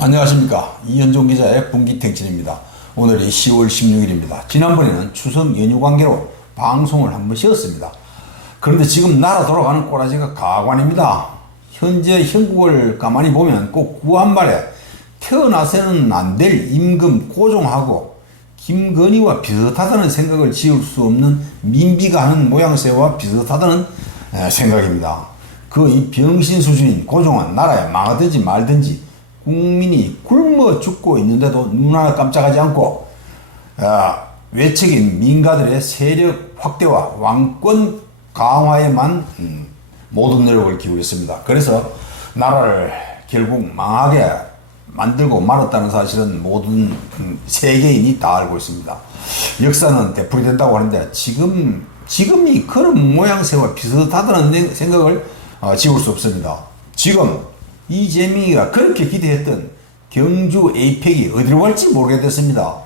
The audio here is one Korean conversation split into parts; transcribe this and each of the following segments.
안녕하십니까. 이현종 기자의 분기탱진입니다. 오늘이 10월 16일입니다. 지난번에는 추석 연휴 관계로 방송을 한번 쉬었습니다. 그런데 지금 나라 돌아가는 꼬라지가 가관입니다. 현재 형국을 가만히 보면 꼭 구한말에 태어나서는 안 될 임금 고종하고 김건희와 비슷하다는 생각을 지울 수 없는 민비가 하는 모양새와 비슷하다는 생각입니다. 그 이 병신 수준인 고종은 나라에 망하든지 말든지 국민이 굶어 죽고 있는데도 눈 하나 깜짝하지 않고 외척인 민가들의 세력 확대와 왕권 강화에만 모든 노력을 기울였습니다. 그래서 나라를 결국 망하게 만들고 말았다는 사실은 모든 세계인이 다 알고 있습니다. 역사는 되풀이된다고 하는데 지금이 그런 모양새와 비슷하다는 생각을 지울 수 없습니다. 지금 이재명이가 그렇게 기대했던 경주 에이펙이 어디로 갈지 모르게 됐습니다.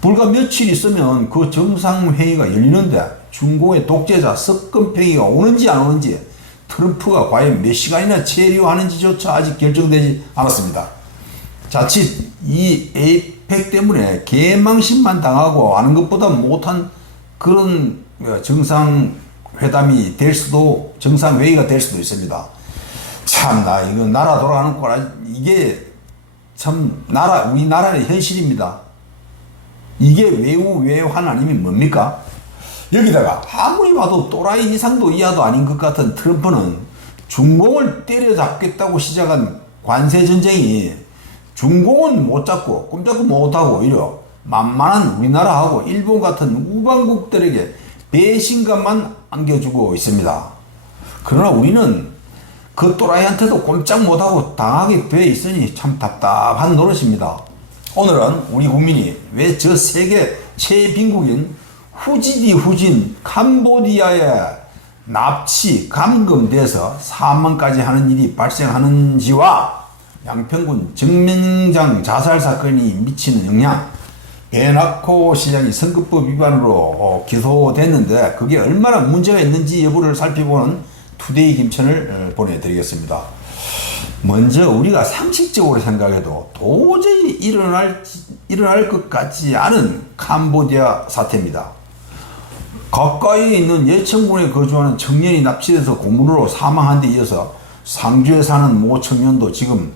불과 며칠 있으면 그 정상회의가 열리는데 중공의 독재자 석건팽이가 오는지 안 오는지 트럼프가 과연 몇 시간이나 체류하는지조차 아직 결정되지 않았습니다. 자칫 이 에이펙 때문에 개망신만 당하고 하는 것보다 못한 그런 정상회담이 될 수도, 정상회의가 될 수도 있습니다. 참나, 이거 나라 돌아가는 거라, 이게 참 우리나라의 현실입니다. 이게 외환 아니면 뭡니까? 여기다가 아무리 봐도 또라이 이상도 이하도 아닌 것 같은 트럼프는 중공을 때려잡겠다고 시작한 관세전쟁이 중공은 못 잡고 꼼짝도 못하고 오히려 만만한 우리나라하고 일본 같은 우방국들에게 배신감만 안겨주고 있습니다. 그러나 우리는 그 또라이한테도 꼼짝 못하고 당하게 돼 있으니 참 답답한 노릇입니다. 오늘은 우리 국민이 왜 저 세계 최빈국인 후진 캄보디아에 납치 감금돼서 사망까지 하는 일이 발생하는지와 양평군 정명장 자살 사건이 미치는 영향, 배낙호 시장이 선거법 위반으로 기소됐는데 그게 얼마나 문제가 있는지 여부를 살펴보는 투데이 김천을 보내드리겠습니다. 먼저 우리가 상식적으로 생각해도 도저히 일어날 것 같지 않은 캄보디아 사태입니다. 가까이에 있는 예천군에 거주하는 청년이 납치돼서 고문으로 사망한 데 이어서 상주에 사는 모 청년도 지금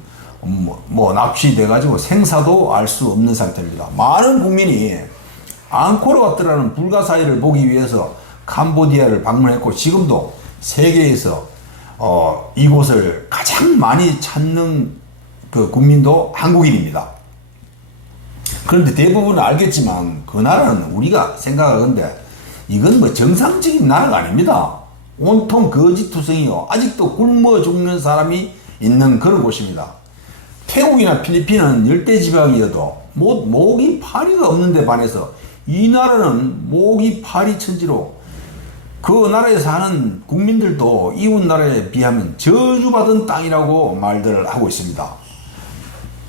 납치돼가지고 생사도 알 수 없는 상태입니다. 많은 국민이 앙코르와트라는 불가사의를 보기 위해서 캄보디아를 방문했고 지금도 세계에서 이곳을 가장 많이 찾는 그 국민도 한국인입니다. 그런데 대부분은 알겠지만 그 나라는 우리가 생각하건대 이건 정상적인 나라가 아닙니다. 온통 거짓투성이요, 아직도 굶어 죽는 사람이 있는 그런 곳입니다. 태국이나 필리핀은 열대지방이어도 모기 파리가 없는 데 반해서 이 나라는 모기 파리 천지로 그 나라에 사는 국민들도 이웃 나라에 비하면 저주받은 땅이라고 말들을 하고 있습니다.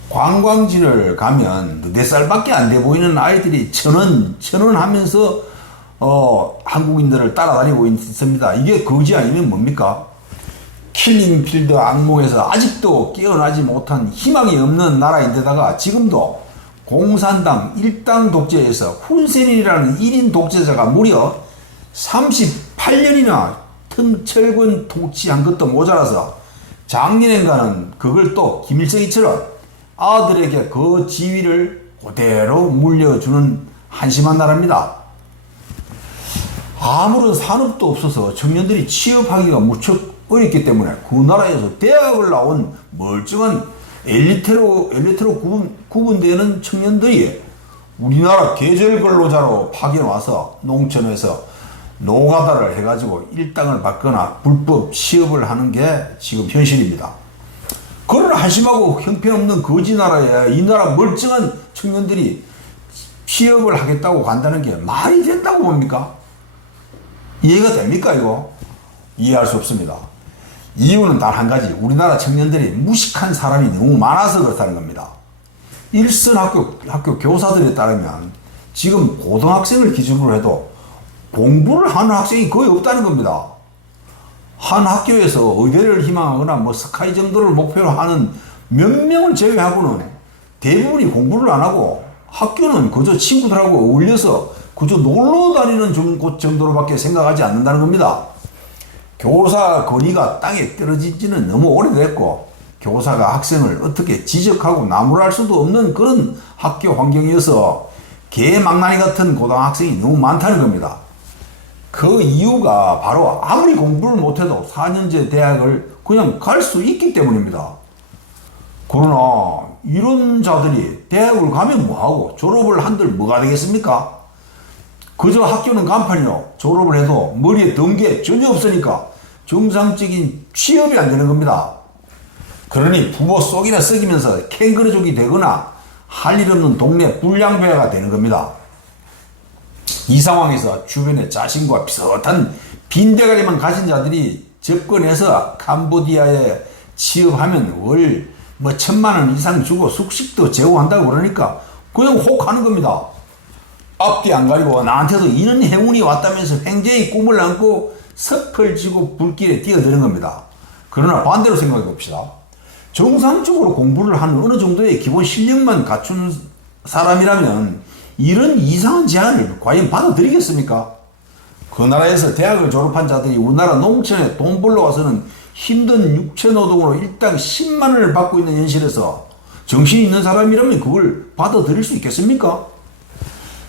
관광지를 가면 4살밖에 안 돼 보이는 아이들이 천원 하면서 한국인들을 따라다니고 있습니다. 이게 거지 아니면 뭡니까? 킬링필드 악몽에서 아직도 깨어나지 못한 희망이 없는 나라인데다가 지금도 공산당 일당 독재에서 훈센이라는 1인 독재자가 무려 38년이나 틈철군 통치한 것도 모자라서 작년엔가는 그걸 또 김일성이처럼 아들에게 그 지위를 그대로 물려주는 한심한 나라입니다. 아무런 산업도 없어서 청년들이 취업하기가 무척 어렵기 때문에 그 나라에서 대학을 나온 멀쩡한 엘리트로 구분되는 청년들이 우리나라 계절 근로자로 파견 와서 농촌에서 노가다를 해가지고 일당을 받거나 불법 취업을 하는 게 지금 현실입니다. 그런 한심하고 형편없는 거지 나라에 이 나라 멀쩡한 청년들이 취업을 하겠다고 간다는 게 말이 된다고 봅니까? 이해가 됩니까 이거? 이해할 수 없습니다. 이유는 단 한 가지, 우리나라 청년들이 무식한 사람이 너무 많아서 그렇다는 겁니다. 일선 학교 교사들에 따르면 지금 고등학생을 기준으로 해도 공부를 하는 학생이 거의 없다는 겁니다. 한 학교에서 의대를 희망하거나 스카이 정도를 목표로 하는 몇 명을 제외하고는 대부분이 공부를 안 하고 학교는 그저 친구들하고 어울려서 그저 놀러 다니는 곳 정도로밖에 생각하지 않는다는 겁니다. 교사 권위가 땅에 떨어지지는 너무 오래됐고 교사가 학생을 어떻게 지적하고 나무랄 수도 없는 그런 학교 환경이어서 개망나니 같은 고등학생이 너무 많다는 겁니다. 그 이유가 바로 아무리 공부를 못해도 4년제 대학을 그냥 갈 수 있기 때문입니다. 그러나 이런 자들이 대학을 가면 뭐하고 졸업을 한들 뭐가 되겠습니까? 그저 학교는 간판이요. 졸업을 해도 머리에 든 게 전혀 없으니까 정상적인 취업이 안 되는 겁니다. 그러니 부모 속이나 썩이면서 캥거루족이 되거나 할 일 없는 동네 불량배가 되는 겁니다. 이 상황에서 주변에 자신과 비슷한 빈대가리만 가진 자들이 접근해서 캄보디아에 취업하면 월 1,000만 원 이상 주고 숙식도 제공한다고 그러니까 그냥 혹 하는 겁니다. 앞뒤 안 가리고 나한테도 이런 행운이 왔다면서 횡재의 꿈을 안고 섭을 지고 불길에 뛰어드는 겁니다. 그러나 반대로 생각해 봅시다. 정상적으로 공부를 하는 어느 정도의 기본 실력만 갖춘 사람이라면 이런 이상한 제안을 과연 받아들이겠습니까? 그 나라에서 대학을 졸업한 자들이 우리나라 농촌에 돈 벌러 와서는 힘든 육체노동으로 일당 10만 원을 받고 있는 현실에서 정신이 있는 사람이라면 그걸 받아들일 수 있겠습니까?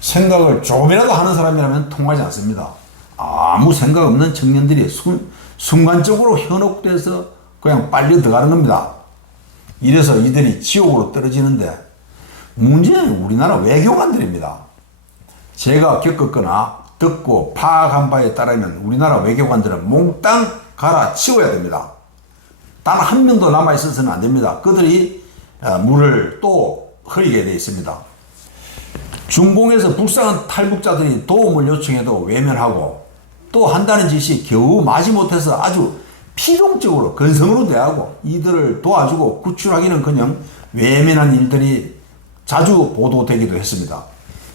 생각을 조금이라도 하는 사람이라면 통하지 않습니다. 아무 생각 없는 청년들이 순간적으로 현혹돼서 그냥 빨려 들어가는 겁니다. 이래서 이들이 지옥으로 떨어지는데 문제는 우리나라 외교관들입니다. 제가 겪었거나 듣고 파악한 바에 따르면 우리나라 외교관들은 몽땅 갈아치워야 됩니다. 단 한 명도 남아있어서는 안 됩니다. 그들이 물을 또 흐리게 되어 있습니다. 중공에서 불쌍한 탈북자들이 도움을 요청해도 외면하고 또 한다는 짓이 겨우 마지못해서 아주 피동적으로 건성으로 대하고 이들을 도와주고 구출하기는커녕 외면한 일들이 자주 보도되기도 했습니다.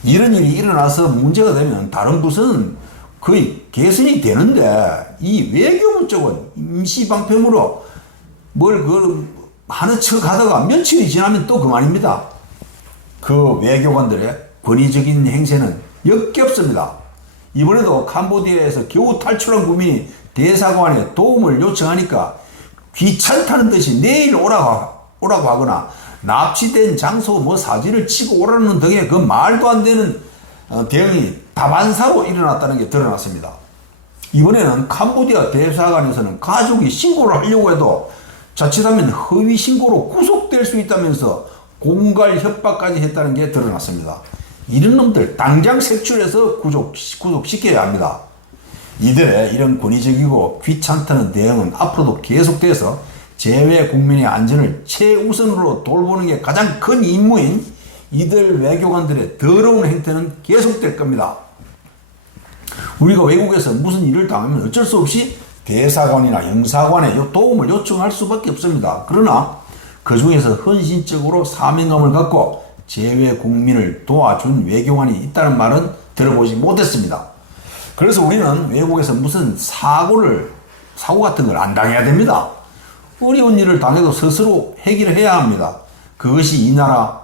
이런 일이 일어나서 문제가 되면 다른 부서는 거의 개선이 되는데 이 외교부 쪽은 임시방편으로 뭘 하는 척 하다가 며칠이 지나면 또 그만입니다. 그 외교관들의 권위적인 행세는 역겹습니다. 이번에도 캄보디아에서 겨우 탈출한 국민이 대사관에 도움을 요청하니까 귀찮다는 듯이 내일 오라고 하거나 납치된 장소 사진을 치고 오라는 등의 그 말도 안 되는 대응이 다반사로 일어났다는 게 드러났습니다. 이번에는 캄보디아 대사관에서는 가족이 신고를 하려고 해도 자칫하면 허위 신고로 구속될 수 있다면서 공갈 협박까지 했다는 게 드러났습니다. 이런 놈들 당장 색출해서 구속시켜야 합니다. 이들의 이런 권위적이고 귀찮다는 대응은 앞으로도 계속돼서 재외 국민의 안전을 최우선으로 돌보는 게 가장 큰 임무인 이들 외교관들의 더러운 행태는 계속될 겁니다. 우리가 외국에서 무슨 일을 당하면 어쩔 수 없이 대사관이나 영사관에 도움을 요청할 수밖에 없습니다. 그러나 그 중에서 헌신적으로 사명감을 갖고 재외 국민을 도와준 외교관이 있다는 말은 들어보지 못했습니다. 그래서 우리는 외국에서 무슨 사고 같은 걸 안 당해야 됩니다. 어려운 일을 당해도 스스로 해결해야 합니다. 그것이 이 나라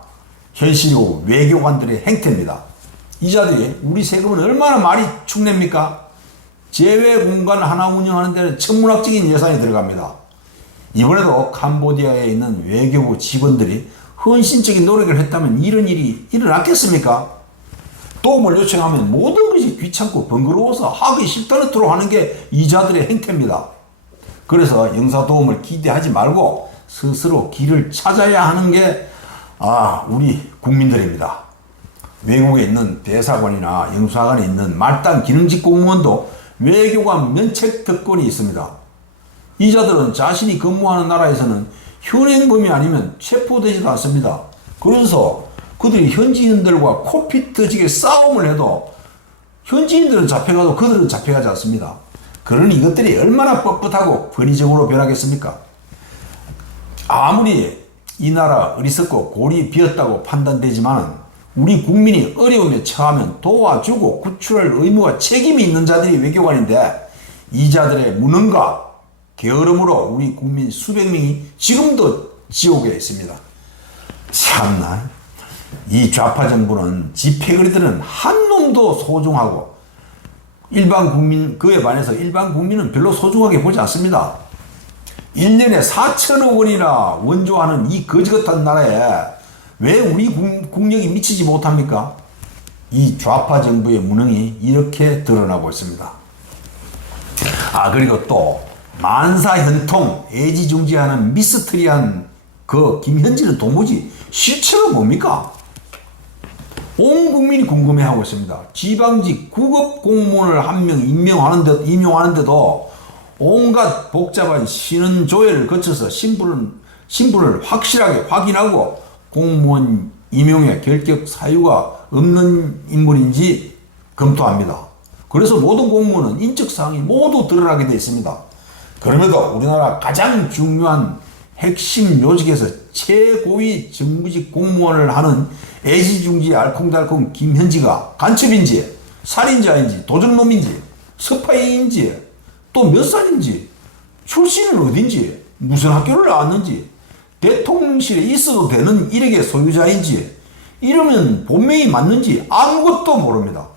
현실이고 외교관들의 행태입니다. 이 자들이 우리 세금은 얼마나 많이 축냅니까? 재외 공간 하나 운영하는 데는 천문학적인 예산이 들어갑니다. 이번에도 캄보디아에 있는 외교부 직원들이 헌신적인 노력을 했다면 이런 일이 일어났겠습니까? 도움을 요청하면 모든 것이 귀찮고 번거로워서 하기 싫다는 투로 하는 게 이 자들의 행태입니다. 그래서 영사 도움을 기대하지 말고 스스로 길을 찾아야 하는 게 우리 국민들입니다. 외국에 있는 대사관이나 영사관에 있는 말단 기능직 공무원도 외교관 면책 특권이 있습니다. 이 자들은 자신이 근무하는 나라에서는 현행범이 아니면 체포되지도 않습니다. 그래서 그들이 현지인들과 코피터지게 싸움을 해도 현지인들은 잡혀가도 그들은 잡혀가지 않습니다. 그러니 이것들이 얼마나 뻣뻣하고 권위적으로 변하겠습니까? 아무리 이 나라 어리석고 골이 비었다고 판단되지만 우리 국민이 어려움에 처하면 도와주고 구출할 의무와 책임이 있는 자들이 외교관인데 이 자들의 무능과 게으름으로 우리 국민 수백 명이 지금도 지옥에 있습니다. 참나, 이 좌파 정부는 지 패거리들은 한 놈도 소중하고 일반 국민, 그에 반해서 일반 국민은 별로 소중하게 보지 않습니다. 1년에 4천억 원이나 원조하는 이 거지같은 나라에 왜 우리 국력이 미치지 못합니까? 이 좌파 정부의 무능이 이렇게 드러나고 있습니다. 그리고 또 만사현통 애지중지하는 미스터리한 그 김현지는 도무지 실체가 뭡니까? 온 국민이 궁금해하고 있습니다. 지방직 구급 공무원을 한 명 임용하는데도 온갖 복잡한 신원 조회를 거쳐서 신분을 확실하게 확인하고 공무원 임용에 결격 사유가 없는 인물인지 검토합니다. 그래서 모든 공무원은 인적사항이 모두 드러나게 되어 있습니다. 그럼에도 우리나라 가장 중요한 핵심 요직에서 최고위 정부직 공무원을 하는 애지중지 알콩달콩 김현지가 간첩인지 살인자인지 도적놈인지 스파이인지 또 몇 살인지 출신은 어딘지 무슨 학교를 나왔는지 대통령실에 있어도 되는 일액의 소유자인지 이러면 본명이 맞는지 아무것도 모릅니다.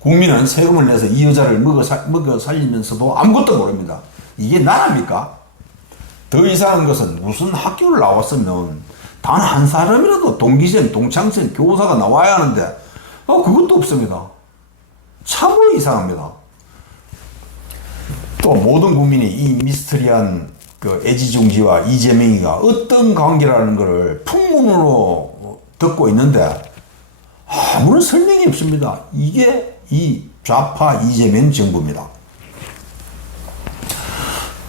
국민은 세금을 내서 이 여자를 먹어 살리면서도 아무것도 모릅니다. 이게 나라입니까? 더 이상한 것은 무슨 학교를 나왔으면 단 한 사람이라도 동기생, 동창생, 교사가 나와야 하는데 그것도 없습니다. 참으로 이상합니다. 또 모든 국민이 이 미스터리한 그 애지중지와 이재명이가 어떤 관계라는 것을 풍문으로 듣고 있는데 아무런 설명이 없습니다. 이게 이 좌파 이재명 정부입니다.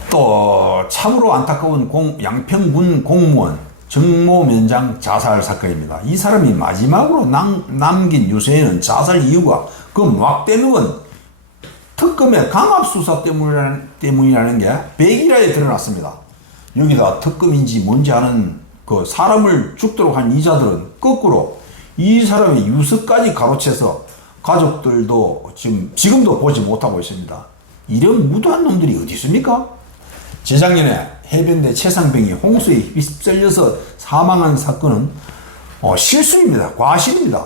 또 참으로 안타까운 양평군 공무원 정모면장 자살 사건입니다. 이 사람이 마지막으로 남긴 유서에는 자살 이유가 그 막대목은 특검의 강압수사 때문이라는 게 백일화에 드러났습니다. 여기다 특검인지 뭔지 하는 그 사람을 죽도록 한 이자들은 거꾸로 이 사람의 유서까지 가로채서 가족들도 지금도 보지 못하고 있습니다. 이런 무도한 놈들이 어디 있습니까? 재작년에 해병대 최상병이 홍수에 휩쓸려서 사망한 사건은 실수입니다. 과실입니다.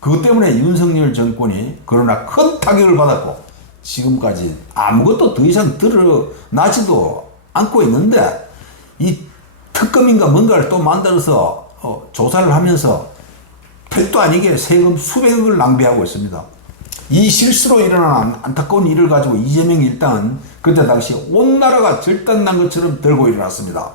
그것 때문에 윤석열 정권이 그러나 큰 타격을 받았고 지금까지 아무것도 더 이상 드러나지도 않고 있는데 이 특검인가 뭔가를 또 만들어서 조사를 하면서 택도 아니게 세금 수백억을 낭비하고 있습니다. 이 실수로 일어난 안타까운 일을 가지고 이재명이 일단 그때 당시 온 나라가 절단난 것처럼 들고 일어났습니다.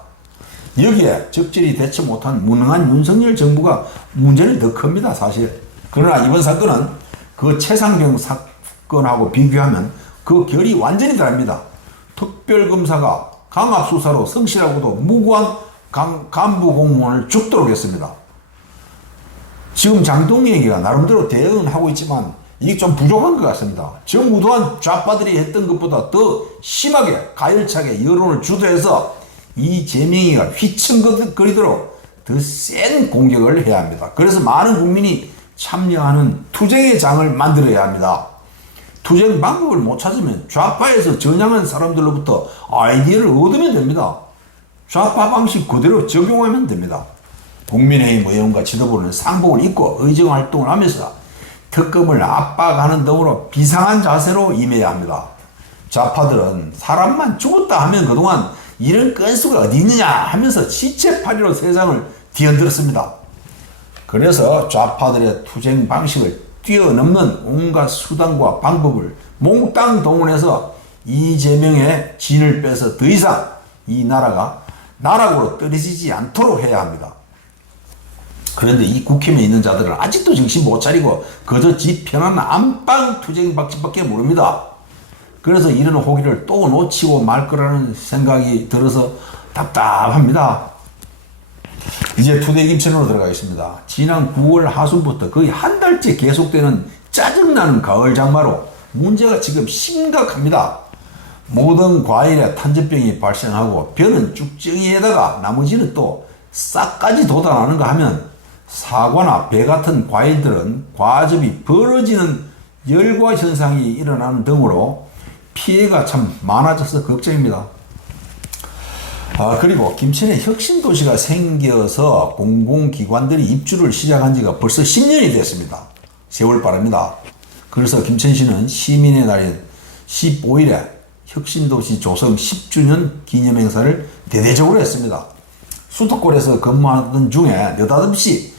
여기에 적절히 대처 못한 무능한 윤석열 정부가 문제는 더 큽니다, 사실. 그러나 이번 사건은 그 최상병 사건하고 비교하면 그 결이 완전히 다릅니다. 특별검사가 강압수사로 성실하고도 무고한 간부 공무원을 죽도록 했습니다. 지금 장동혁이가 나름대로 대응은 하고 있지만 이게 좀 부족한 것 같습니다. 저 무도한 좌파들이 했던 것보다 더 심하게 가열차게 여론을 주도해서 이재명이가 휘청거리도록 더 센 공격을 해야 합니다. 그래서 많은 국민이 참여하는 투쟁의 장을 만들어야 합니다. 투쟁 방법을 못 찾으면 좌파에서 전향한 사람들로부터 아이디어를 얻으면 됩니다. 좌파 방식 그대로 적용하면 됩니다. 국민의힘 의원과 지도부는 상복을 입고 의정활동을 하면서 특검을 압박하는 등으로 비상한 자세로 임해야 합니다. 좌파들은 사람만 죽었다 하면 그동안 이런 건수가 어디 있느냐 하면서 시체파리로 세상을 뒤흔들었습니다. 그래서 좌파들의 투쟁 방식을 뛰어넘는 온갖 수단과 방법을 몽땅 동원해서 이재명의 진을 빼서 더 이상 이 나라가 나락으로 떨어지지 않도록 해야 합니다. 그런데 이 국힘에 있는 자들은 아직도 정신 못 차리고 그저 지 편한 안방 투쟁 방식밖에 모릅니다. 그래서 이런 호기를 또 놓치고 말 거라는 생각이 들어서 답답합니다. 이제 투데이 김천으로 들어가겠습니다. 지난 9월 하순부터 거의 한 달째 계속되는 짜증나는 가을 장마로 문제가 지금 심각합니다. 모든 과일에 탄저병이 발생하고 벼는 쭉정이에다가 나머지는 또 싹까지 돋아나는가 하면 사과나 배 같은 과일들은 과즙이 벌어지는 열과 현상이 일어나는 등으로 피해가 참 많아져서 걱정입니다. 그리고 김천에 혁신도시가 생겨서 공공기관들이 입주를 시작한 지가 벌써 10년이 됐습니다. 세월 빠릅니다. 그래서 김천시는 시민의 날인 15일에 혁신도시 조성 10주년 기념행사를 대대적으로 했습니다. 수도권에서 근무하던 중에 느닷없이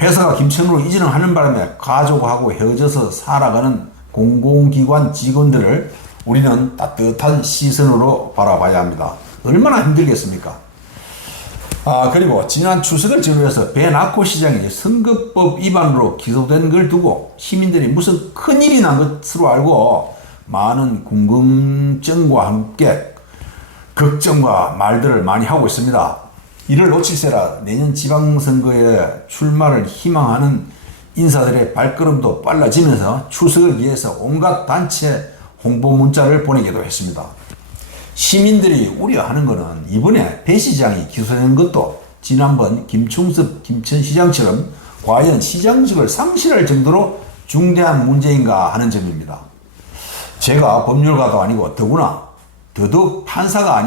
회사가 김천으로 이전을 하는 바람에 가족하고 헤어져서 살아가는 공공기관 직원들을 우리는 따뜻한 시선으로 바라봐야 합니다. 얼마나 힘들겠습니까? 그리고 지난 추석을 전후해서 배낙호 시장이 선거법 위반으로 기소된 걸 두고 시민들이 무슨 큰일이 난 것으로 알고 많은 궁금증과 함께 걱정과 말들을 많이 하고 있습니다. 이를 놓칠세라 내년 지방선거에 출마를 희망하는 인사들의 발걸음도 빨라지면서 추석을 위해서 온갖 단체 홍보 문자를 보내기도 했습니다. 시민들이 우려하는 것은 이번에 배 시장이 기소된 것도 지난번 김충섭 김천시장처럼 과연 시장직을 상실할 정도로 중대한 문제인가 하는 점입니다. 제가 법률가도 아니고 더구나 더더욱 판사가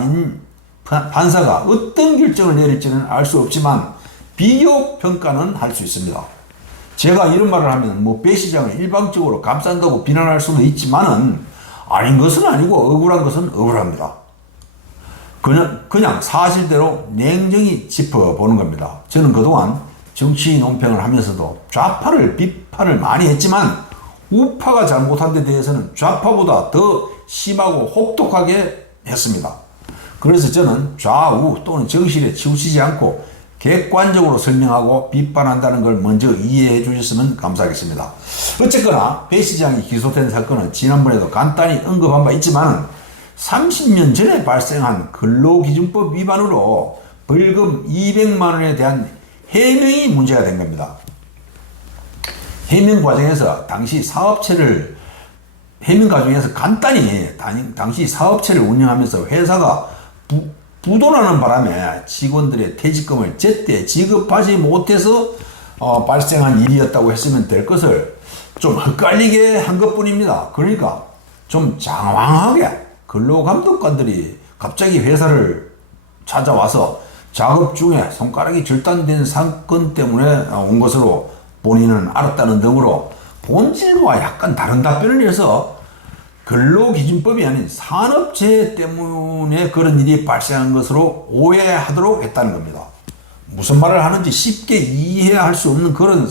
어떤 결정을 내릴지는 알 수 없지만 비교 평가는 할 수 있습니다. 제가 이런 말을 하면 배 시장을 일방적으로 감싼다고 비난할 수도 있지만은 아닌 것은 아니고 억울한 것은 억울합니다. 그냥 사실대로 냉정히 짚어보는 겁니다. 저는 그동안 정치 논평을 하면서도 좌파를 비판을 많이 했지만 우파가 잘못한 데 대해서는 좌파보다 더 심하고 혹독하게 했습니다. 그래서 저는 좌우 또는 정실에 치우치지 않고 객관적으로 설명하고 비판한다는 걸 먼저 이해해 주셨으면 감사하겠습니다. 어쨌거나 배 시장이 기소된 사건은 지난번에도 간단히 언급한 바 있지만 30년 전에 발생한 근로기준법 위반으로 벌금 200만 원에 대한 해명이 문제가 된 겁니다. 해명 과정에서 간단히 당시 사업체를 운영하면서 회사가 부도나는 바람에 직원들의 퇴직금을 제때 지급하지 못해서 발생한 일이었다고 했으면 될 것을 좀 헷갈리게 한 것뿐입니다. 그러니까 좀 장황하게 근로감독관들이 갑자기 회사를 찾아와서 작업 중에 손가락이 절단된 사건 때문에 온 것으로 본인은 알았다는 등으로 본질과 약간 다른 답변을 해서 근로기준법이 아닌 산업재해 때문에 그런 일이 발생한 것으로 오해하도록 했다는 겁니다. 무슨 말을 하는지 쉽게 이해할 수 없는 그런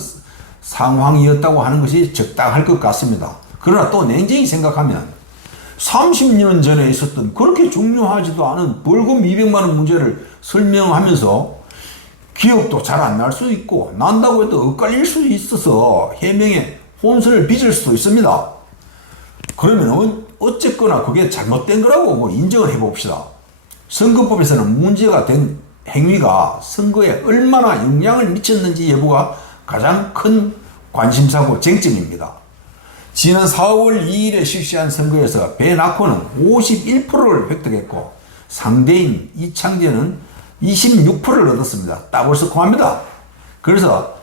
상황이었다고 하는 것이 적당할 것 같습니다. 그러나 또 냉정히 생각하면 30년 전에 있었던 그렇게 중요하지도 않은 벌금 200만 원 문제를 설명하면서 기억도 잘 안 날 수 있고 난다고 해도 엇갈릴 수 있어서 해명에 혼선을 빚을 수도 있습니다. 그러면 어쨌거나 그게 잘못된 거라고 인정을 해봅시다. 선거법에서는 문제가 된 행위가 선거에 얼마나 영향을 미쳤는지 여부가 가장 큰 관심사고 쟁점입니다. 지난 4월 2일에 실시한 선거에서 배낙호는 51%를 획득했고 상대인 이창재는 26%를 얻었습니다. 따블스코합니다. 그래서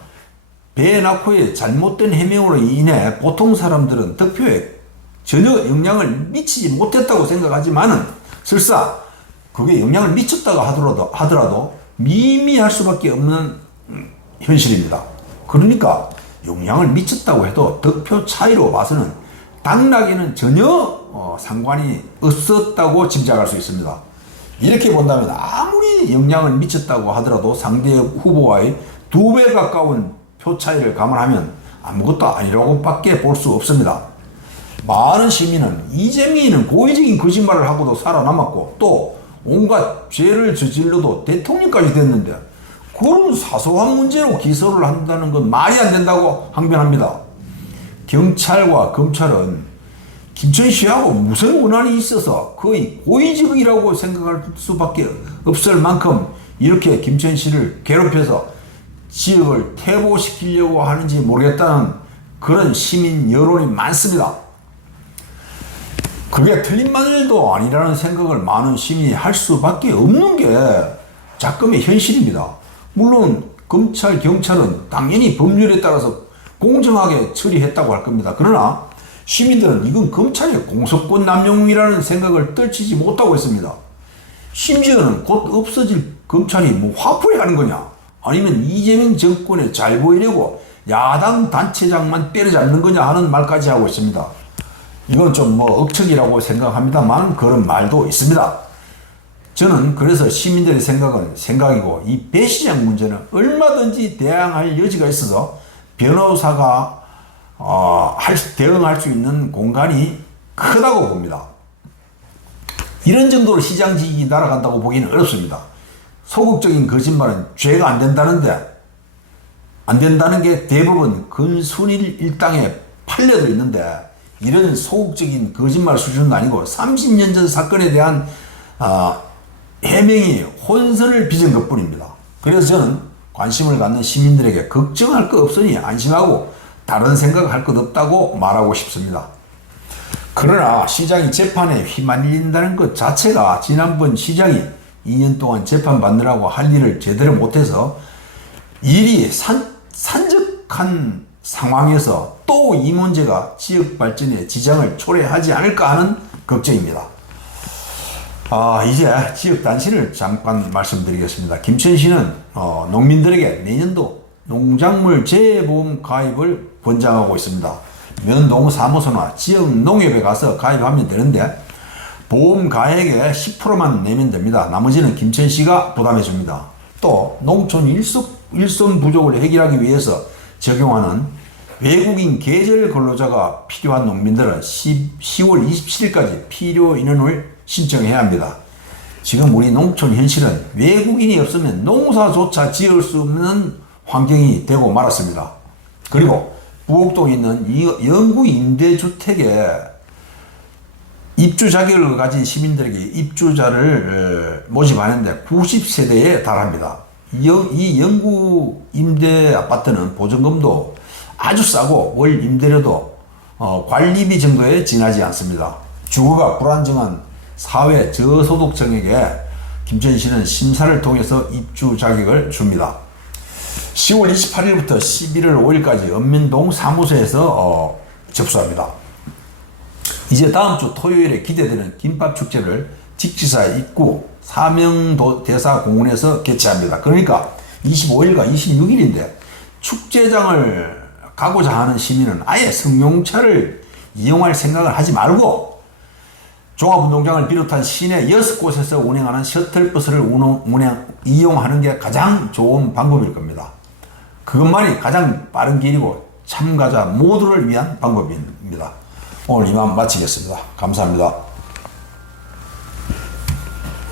배낙호의 잘못된 해명으로 인해 보통 사람들은 득표에 전혀 영향을 미치지 못했다고 생각하지만은 설사 그게 영향을 미쳤다고 하더라도 미미할 수밖에 없는 현실입니다. 그러니까 영향을 미쳤다고 해도 득표 차이로 봐서는 당락에는 전혀 상관이 없었다고 짐작할 수 있습니다. 이렇게 본다면 아무리 영향을 미쳤다고 하더라도 상대 후보와의 2배 가까운 표 차이를 감안하면 아무것도 아니라고 밖에 볼 수 없습니다. 많은 시민은 이재명이는 고의적인 거짓말을 하고도 살아남았고 또 온갖 죄를 저질러도 대통령까지 됐는데 그런 사소한 문제로 기소를 한다는 건 말이 안 된다고 항변합니다. 경찰과 검찰은 김천시하고 무슨 원한이 있어서 거의 고의적이라고 생각할 수밖에 없을 만큼 이렇게 김천시를 괴롭혀서 지역을 퇴보시키려고 하는지 모르겠다는 그런 시민 여론이 많습니다. 그게 틀린 말도 아니라는 생각을 많은 시민이 할 수밖에 없는 게 작금의 현실입니다. 물론 검찰, 경찰은 당연히 법률에 따라서 공정하게 처리했다고 할 겁니다. 그러나 시민들은 이건 검찰의 공소권 남용이라는 생각을 떨치지 못하고 있습니다. 심지어는 곧 없어질 검찰이 뭐 화풀이 하는 거냐? 아니면 이재명 정권에 잘 보이려고 야당 단체장만 때려잡는 거냐 하는 말까지 하고 있습니다. 이건 좀 뭐 억측이라고 생각합니다만 그런 말도 있습니다. 저는 그래서 시민들의 생각은 생각이고 이 배 시장 문제는 얼마든지 대항할 여지가 있어서 변호사가 대응할 수 있는 공간이 크다고 봅니다. 이런 정도로 시장 지익이 날아간다고 보기는 어렵습니다. 소극적인 거짓말은 죄가 안 된다는데 안 된다는 게 대부분 근순일 일당에 팔려도 있는데 이런 소극적인 거짓말 수준은 아니고 30년 전 사건에 대한 해명이 혼선을 빚은 것뿐입니다. 그래서 저는 관심을 갖는 시민들에게 걱정할 것 없으니 안심하고 다른 생각할 것 없다고 말하고 싶습니다. 그러나 시장이 재판에 휘말린다는 것 자체가 지난번 시장이 2년 동안 재판받느라고 할 일을 제대로 못해서 일이 산적한 상황에서 또 이 문제가 지역 발전에 지장을 초래하지 않을까 하는 걱정입니다. 이제 지역 단신을 잠깐 말씀드리겠습니다. 김천시는 농민들에게 내년도 농작물 재보험 가입을 권장하고 있습니다. 면농사무소나 지역 농협에 가서 가입하면 되는데 보험 가액의 10%만 내면 됩니다. 나머지는 김천시가 부담해 줍니다. 또 농촌 일손 부족을 해결하기 위해서 적용하는 외국인 계절 근로자가 필요한 농민들은 10월 27일까지 필요 인원을 신청해야 합니다. 지금 우리 농촌 현실은 외국인이 없으면 농사조차 지을 수 없는 환경이 되고 말았습니다. 그리고 부곡동에 있는 영구 임대주택에 입주 자격을 가진 시민들에게 입주자를 모집하는데 90세대에 달합니다. 이 영구 임대 아파트는 보증금도 아주 싸고 월 임대료도 관리비 정도에 지나지 않습니다. 주거가 불안정한 사회 저소득층에게 김천시는 심사를 통해서 입주 자격을 줍니다. 10월 28일부터 11월 5일까지 읍면동 사무소에서 접수합니다. 이제 다음 주 토요일에 기대되는 김밥축제를 직지사 입구 사명도 대사공원에서 개최합니다. 그러니까 25일과 26일인데 축제장을 가고자 하는 시민은 아예 승용차를 이용할 생각을 하지 말고 종합운동장을 비롯한 시내 6곳에서 운행하는 셔틀버스를 이용하는 게 가장 좋은 방법일 겁니다. 그것만이 가장 빠른 길이고 참가자 모두를 위한 방법입니다. 오늘 이만 마치겠습니다. 감사합니다.